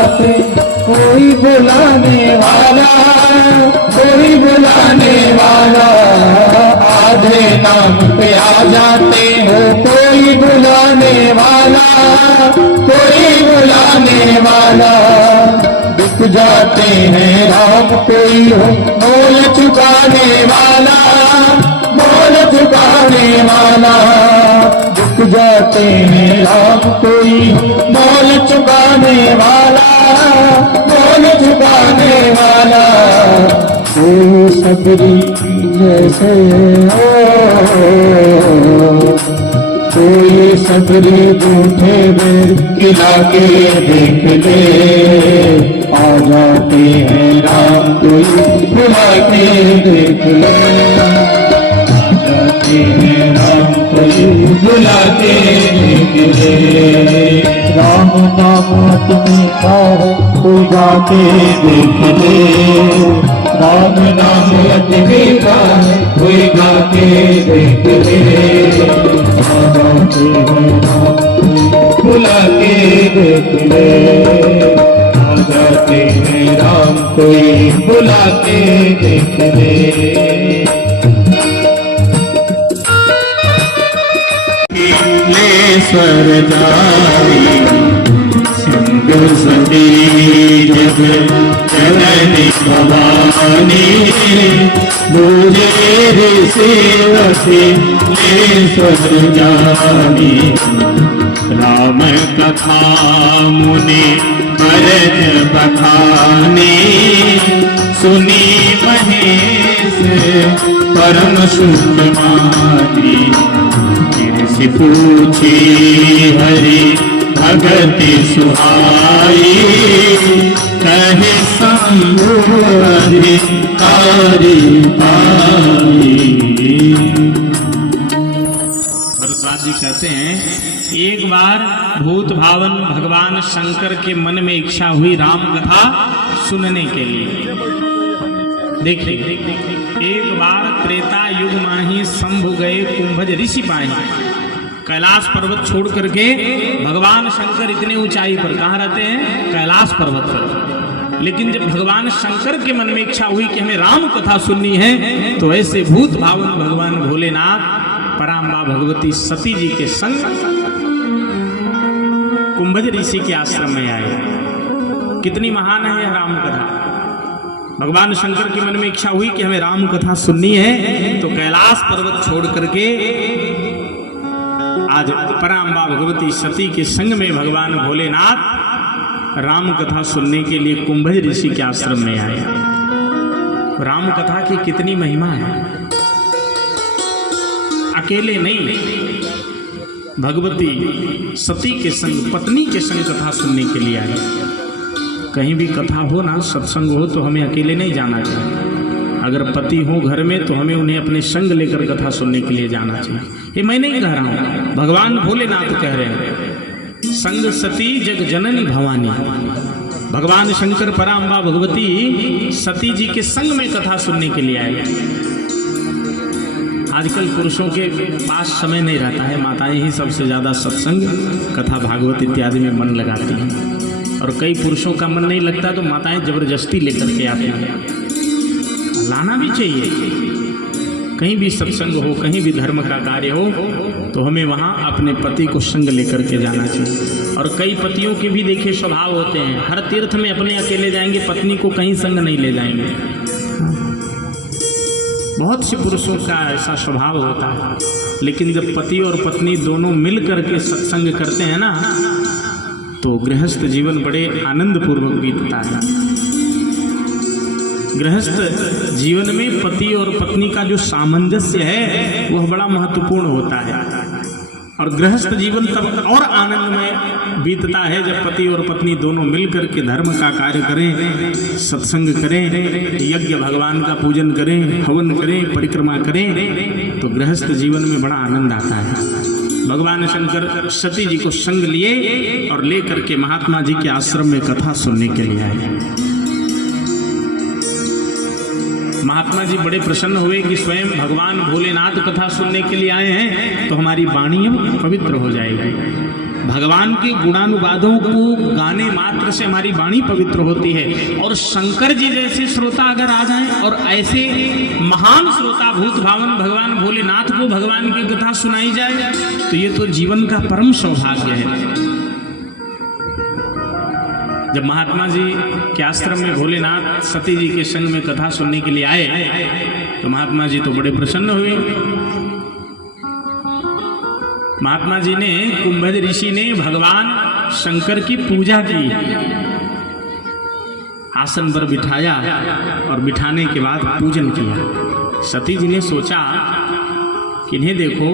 जाते, कोई बुलाने वाला, कोई बुलाने वाला, आधे नाम पे आ जाते हो, कोई बुलाने वाला, कोई बुलाने वाला। बिक जाते हैं राम कोई हो, मोल चुकाने वाला, मोल चुकाने वाला। बिक जाते हैं राम कोई हो, मोल चुकाने वाला, मोल चुकाने वाला। कोई सबरी जैसे हो, कोई सबरी झूठे बेर खिला के देख ले, आ जाते हैं राम कोई बुला के देख ले, आ जाते हैं राम कोई बुला के देख ले। राम नाम तुम्हें का हो, कोई जाके देख ले, राम नाम तुम्हें का है, कोई जाके देख ले, आ जाते हैं राम कोई बुला के देख ले, आ जाते हैं राम कोई बुला के देख ले। स्वर जारी सिंधु सती जग जननी भवानी, दूजे ऋषि स्वर जारी। राम कथा मुनि भरत बखानी, सुनी महेश परम सुख मानी। ऋषि पूछी हरि भगति सुहाई, कहे शंभु अधिकारी पाई। भरद्वाज जी कहते हैं, एक बार भूत भावन भगवान शंकर के मन में इच्छा हुई राम कथा सुनने के लिए। देखिए, एक बार त्रेता युग माही शंभु गए कुंभज ऋषि पाए। कैलाश पर्वत छोड़ करके भगवान शंकर इतने ऊंचाई पर कहाँ रहते हैं? कैलाश पर्वत पर। लेकिन जब भगवान शंकर के मन में इच्छा हुई कि हमें राम कथा सुननी है, तो ऐसे भूत भावन भगवान भोलेनाथ पराम्बा भगवती सती जी के संग कुंभज ऋषि के आश्रम में आए। कितनी महान है यह राम कथा। भगवान शंकर के मन में इच्छा हुई कि हमें राम कथा सुननी है, तो कैलाश पर्वत छोड़ करके आज पराम्बा भगवती सती के संग में भगवान भोलेनाथ राम कथा सुनने के लिए कुंभज ऋषि के आश्रम में आए। राम कथा की कितनी महिमा है। अकेले नहीं, भगवती सती के संग, पत्नी के संग कथा सुनने के लिए आए। कहीं भी कथा हो ना, सत्संग हो, तो हमें अकेले नहीं जाना चाहिए। अगर पति हो घर में तो हमें उन्हें अपने संग लेकर कथा सुनने के लिए जाना चाहिए। ये मैं नहीं कह रहा हूँ, भगवान भोलेनाथ कह रहे हैं। संग सती जग जननी भवानी। भगवान शंकर पराम्बा भगवती सती जी के संग में कथा सुनने के लिए आए। आजकल पुरुषों के पास समय नहीं रहता है, माताएं ही सबसे ज्यादा सत्संग, कथा, भागवत इत्यादि में मन लगाती हैं। और कई पुरुषों का मन नहीं लगता तो माताएं जबरदस्ती लेकर के आती हैं। लाना भी चाहिए। कहीं भी सत्संग हो, कहीं भी धर्म का कार्य हो, तो हमें वहाँ अपने पति को संग लेकर के जाना चाहिए। और कई पतियों के भी देखिए स्वभाव होते हैं, हर तीर्थ में अपने अकेले जाएंगे, पत्नी को कहीं संग नहीं ले जाएंगे। बहुत से पुरुषों का ऐसा स्वभाव होता है। लेकिन जब पति और पत्नी दोनों मिल करके सत्संग करते हैं ना, तो गृहस्थ जीवन बड़े आनंद पूर्वक बीतता है। गृहस्थ जीवन में पति और पत्नी का जो सामंजस्य है वह बड़ा महत्वपूर्ण होता है। और गृहस्थ जीवन तब और आनंदमय बीतता है जब पति और पत्नी दोनों मिलकर के धर्म का कार्य करें, सत्संग करें, यज्ञ भगवान का पूजन करें, हवन करें, परिक्रमा करें, तो गृहस्थ जीवन में बड़ा आनंद आता है। भगवान शंकर सती जी को संग लिए और लेकर के महात्मा जी के आश्रम में कथा सुनने के लिए आए। महात्मा जी बड़े प्रसन्न हुए कि स्वयं भगवान भोलेनाथ कथा सुनने के लिए आए हैं, तो हमारी वाणी पवित्र हो जाएगी। भगवान के गुणानुवादों को गाने मात्र से हमारी वाणी पवित्र होती है। और शंकर जी जैसे श्रोता अगर आ जाएं और ऐसे महान श्रोता भूत भावन भगवान भोलेनाथ को भगवान की कथा सुनाई जाए तो ये तो जीवन का परम सौभाग्य है। जब महात्मा जी के आश्रम में भोलेनाथ सती जी के संग में कथा सुनने के लिए आए तो महात्मा जी तो बड़े प्रसन्न हुए। महात्मा जी ने, कुंभज ऋषि ने भगवान शंकर की पूजा की, आसन पर बिठाया और बिठाने के बाद पूजन किया। सती जी ने सोचा कि इन्हें देखो,